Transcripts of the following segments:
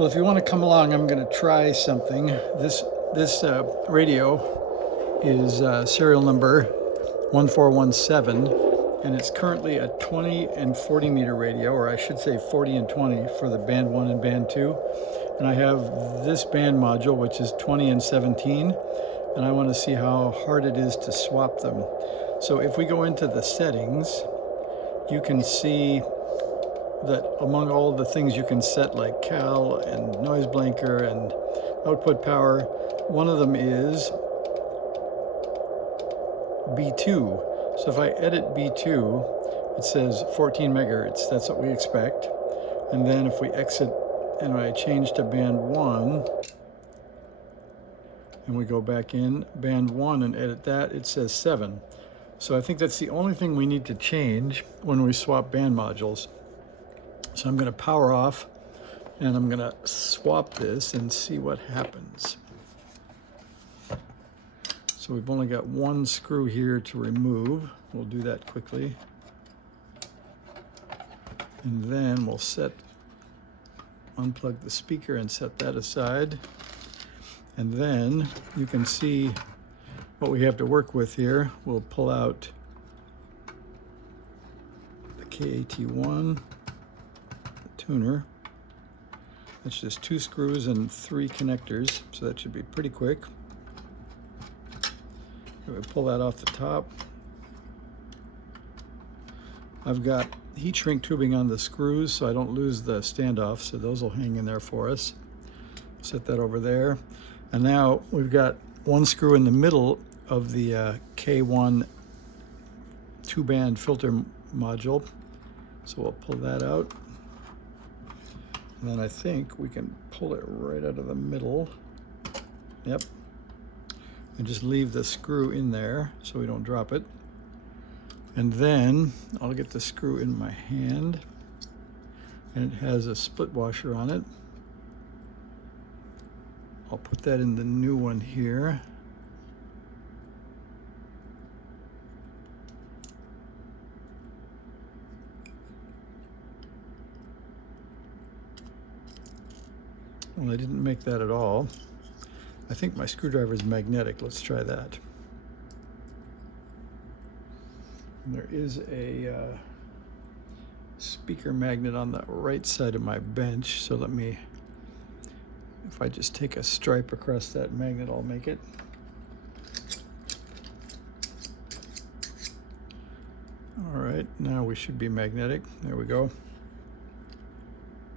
Well, if you want to come along, I'm going to try something. This radio is serial number 1417, and it's currently a 20 and 40 meter radio, or I should say 40 and 20 for the band 1 and band 2. And I have this band module, which is 20 and 17, and I want to see how hard it is to swap them. So if we go into the settings, you can see that among all the things you can set, like cal and noise blanker and output power, one of them is B2. So if I edit B2, it says 14 megahertz. That's what we expect. And then if we exit and I change to band 1, and we go back in band 1 and edit that, it says 7. So I think that's the only thing we need to change when we swap band modules. So I'm going to power off, and I'm going to swap this and see what happens. So we've only got one screw here to remove. We'll do that quickly. And then we'll unplug the speaker and set that aside. And then you can see what we have to work with here. We'll pull out the KT1 tuner. That's just 2 screws and 3 connectors, so that should be pretty quick. We pull that off the top. I've got heat shrink tubing on the screws so I don't lose the standoff, so those will hang in there for us. Set that over there. And now we've got one screw in the middle of the K1 2-band filter module. So we'll pull that out. And then I think we can pull it right out of the middle. Yep. And just leave the screw in there so we don't drop it. And then I'll get the screw in my hand, and it has a split washer on it. I'll put that in the new one here. Well, I didn't make that at all. I think my screwdriver is magnetic. Let's try that. And there is a speaker magnet on the right side of my bench. So let me, if I just take a stripe across that magnet, I'll make it. All right, now we should be magnetic. There we go.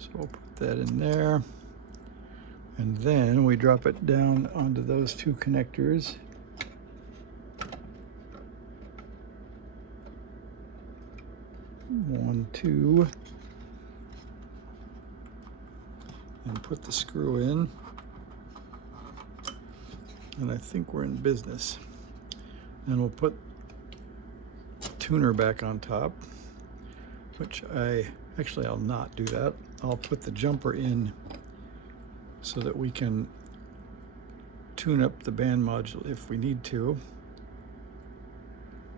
So we'll put that in there. And then we drop it down onto those 2 connectors. One, 2. And put the screw in. And I think we're in business. Then we'll put the tuner back on top, which I'll not do that. I'll put the jumper in so that we can tune up the band module if we need to.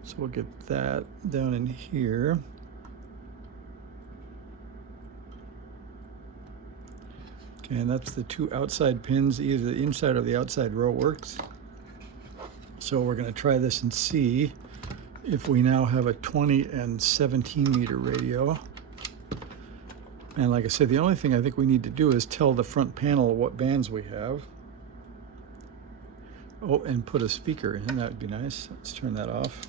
So we'll get that down in here. Okay, and that's the 2 outside pins, either the inside or the outside row works. So we're going to try this and see if we now have a 20 and 17 meter radio. And like I said, the only thing I think we need to do is tell the front panel what bands we have. Oh, and put a speaker in, that would be nice. Let's turn that off.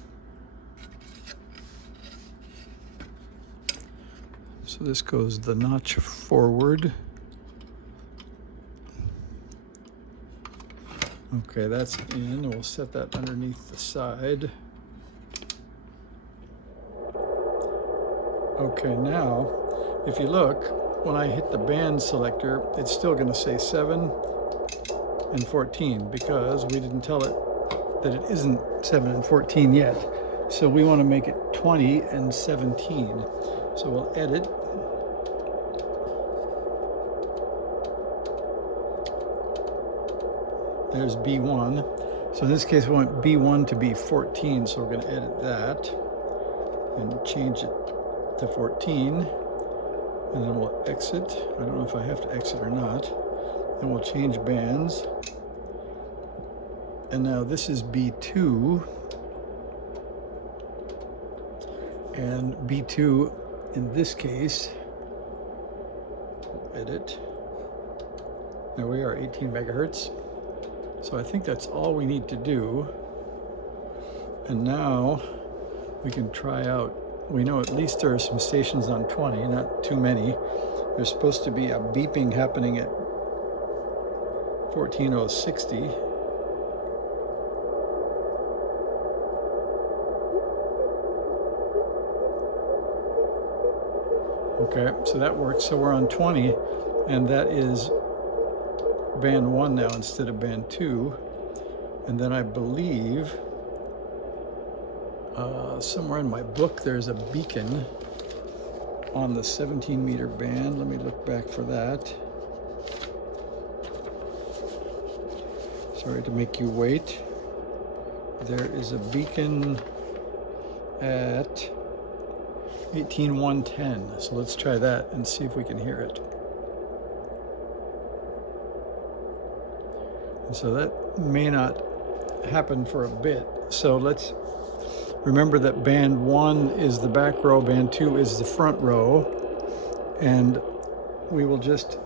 So this goes the notch forward. Okay, that's in. We'll set that underneath the side. Okay, now, if you look, when I hit the band selector, it's still going to say 7 and 14 because we didn't tell it that it isn't 7 and 14 yet. So we want to make it 20 and 17. So we'll edit. There's B1. So in this case, we want B1 to be 14, so we're going to edit that and change it to 14. And then we'll exit. I don't know if I have to exit or not. Then we'll change bands. And now this is B2. And B2 in this case, edit. There we are, 18 megahertz. So I think that's all we need to do. And now we can try out. We know at least there are some stations on 20, not too many. There's supposed to be a beeping happening at 14060. Okay, so that works. So we're on 20, and that is band 1 now instead of band 2. And then I believe somewhere in my book there's a beacon on the 17 meter band. Let me look back for that. Sorry to make you wait. There is a beacon at 18110. So let's try that and see if we can hear it. And so that may not happen for a bit. So let's remember that band 1 is the back row, band 2 is the front row, and we will just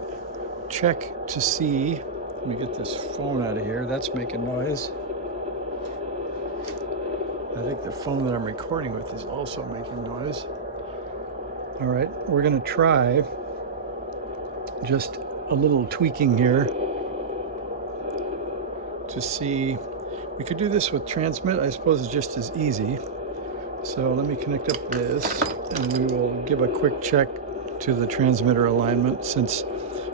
check to see. Let me get this phone out of here. That's making noise. I think the phone that I'm recording with is also making noise. All right, we're going to try just a little tweaking here to see. We could do this with transmit. I suppose it's just as easy. So let me connect up this, and we will give a quick check to the transmitter alignment. Since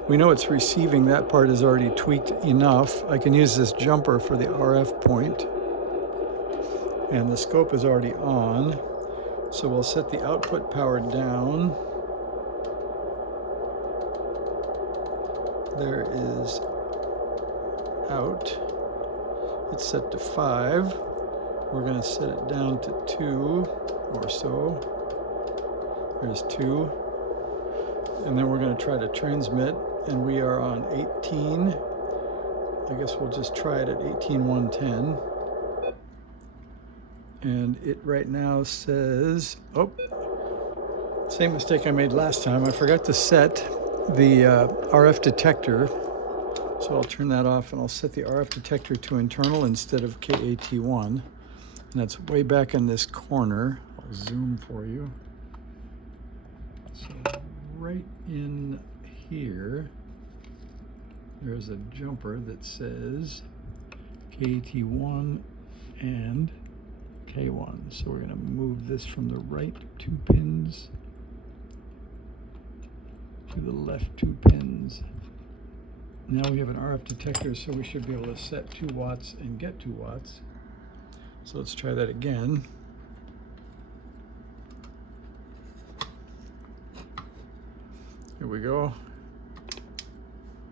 we know it's receiving, that part is already tweaked enough. I can use this jumper for the RF point, and the scope is already on. So we'll set the output power down. There is out. It's set to 5. We're going to set it down to 2 or so. There's 2. And then we're going to try to transmit, and we are on 18. I guess we'll just try it at 18110. And it right now says, oh, same mistake I made last time. I forgot to set the RF detector. So I'll turn that off, and I'll set the RF detector to internal instead of KAT1. And that's way back in this corner. I'll zoom for you. So right in here, there's a jumper that says KAT1 and K1. So we're going to move this from the right 2 pins to the left 2 pins. Now we have an RF detector, so we should be able to set 2 watts and get 2 watts. So let's try that again. Here we go.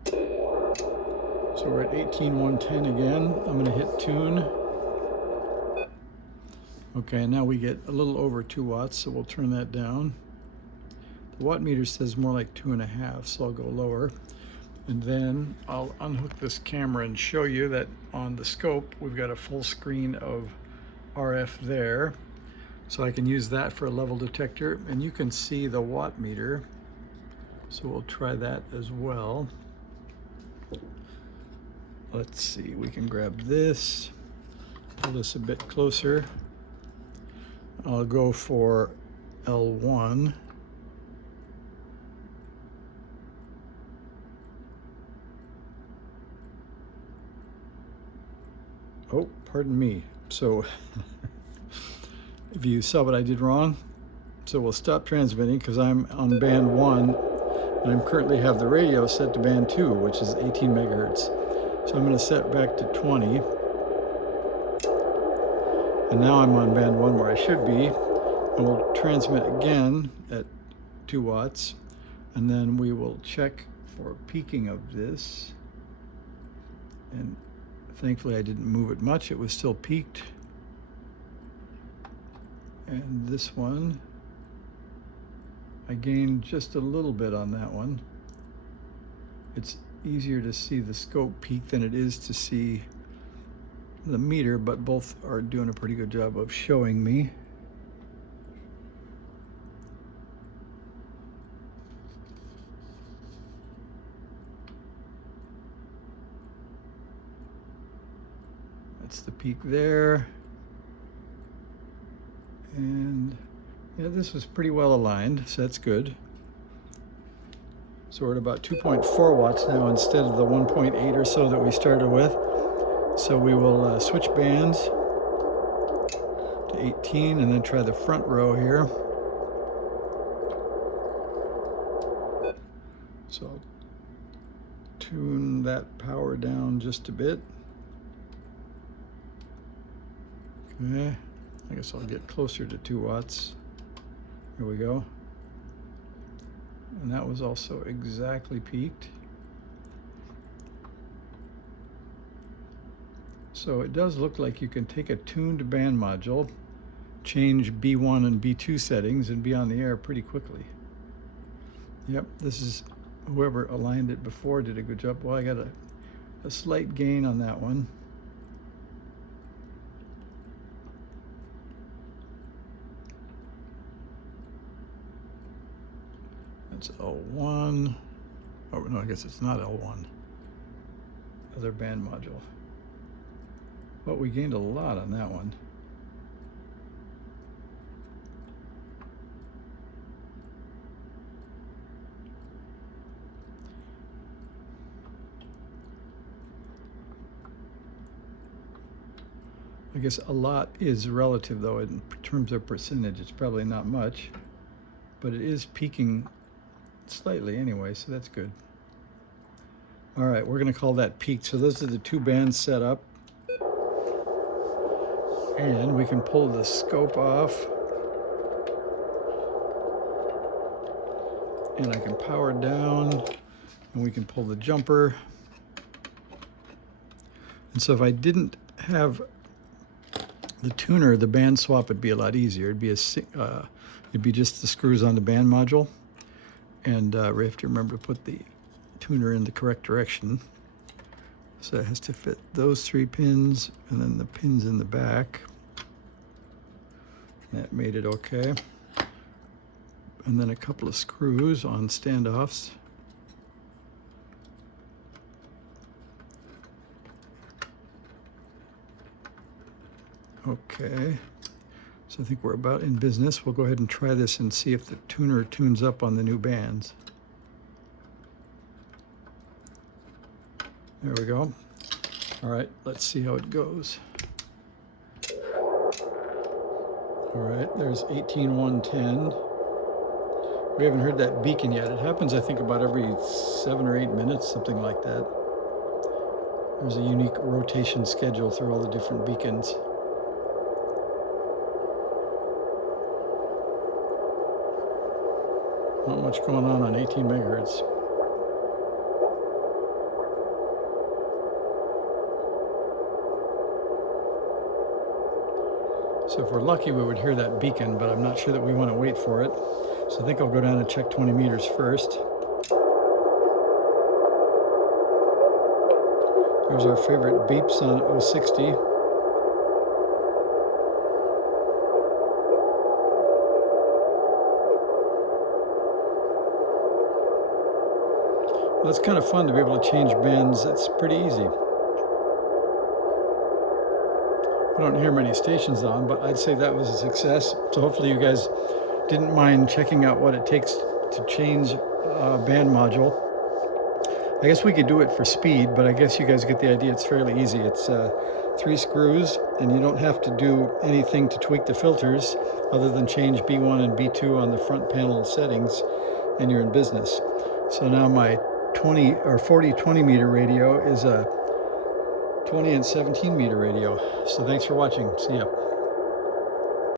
So we're at 18110 again. I'm going to hit tune. Okay, now we get a little over 2 watts, so we'll turn that down. The watt meter says more like 2.5, so I'll go lower. And then I'll unhook this camera and show you that on the scope, we've got a full screen of RF there. So I can use that for a level detector, and you can see the watt meter. So we'll try that as well. Let's see, we can grab this, pull this a bit closer. I'll go for L1. Oh, pardon me. So if you saw what I did wrong, so we'll stop transmitting because I'm on band 1, and I currently have the radio set to band 2, which is 18 megahertz. So I'm going to set back to 20. And now I'm on band 1 where I should be. And we'll transmit again at 2 watts. And then we will check for peaking of this. And thankfully I didn't move it much. It was still peaked. And this one, I gained just a little bit on that one. It's easier to see the scope peak than it is to see the meter, but both are doing a pretty good job of showing me. That's the peak there. And yeah, this was pretty well aligned, so that's good. So we're at about 2.4 watts now instead of the 1.8 or so that we started with. So we will switch bands to 18 and then try the front row here. So I'll tune that power down just a bit. Okay, I guess I'll get closer to 2 watts. Here we go. And that was also exactly peaked. So it does look like you can take a tuned band module, change B1 and B2 settings, and be on the air pretty quickly. Yep, this is whoever aligned it before did a good job. Well, I got a slight gain on that one. That's L1. Oh, no, I guess it's not L1. Other band module. But we gained a lot on that one. I guess a lot is relative, though, in terms of percentage. It's probably not much, but it is peaking slightly anyway, so that's good. All right, we're going to call that peaked. So those are the 2 bands set up. And we can pull the scope off. And I can power down, and we can pull the jumper. And so if I didn't have the tuner, the band swap would be a lot easier. It'd be just the screws on the band module. And we have to remember to put the tuner in the correct direction. So it has to fit those 3 pins and then the pins in the back. That made it okay. And then a couple of screws on standoffs. Okay, so I think we're about in business. We'll go ahead and try this and see if the tuner tunes up on the new bands. There we go. All right, let's see how it goes. All right, there's 18.110. We haven't heard that beacon yet. It happens, I think, about every 7 or 8 minutes, something like that. There's a unique rotation schedule through all the different beacons. Not much going on 18 megahertz. So if we're lucky, we would hear that beacon, but I'm not sure that we want to wait for it. So I think I'll go down and check 20 meters first. There's our favorite beeps on 060. Well, it's kind of fun to be able to change bands. It's pretty easy. I don't hear many stations on, but I'd say that was a success. So hopefully you guys didn't mind checking out what it takes to change a band module. I guess we could do it for speed, but I guess you guys get the idea. It's fairly easy. It's 3 screws, and you don't have to do anything to tweak the filters other than change B1 and B2 on the front panel settings, and you're in business. So now my 40-20 meter radio is a 20 and 17 meter radio. So thanks for watching. See ya.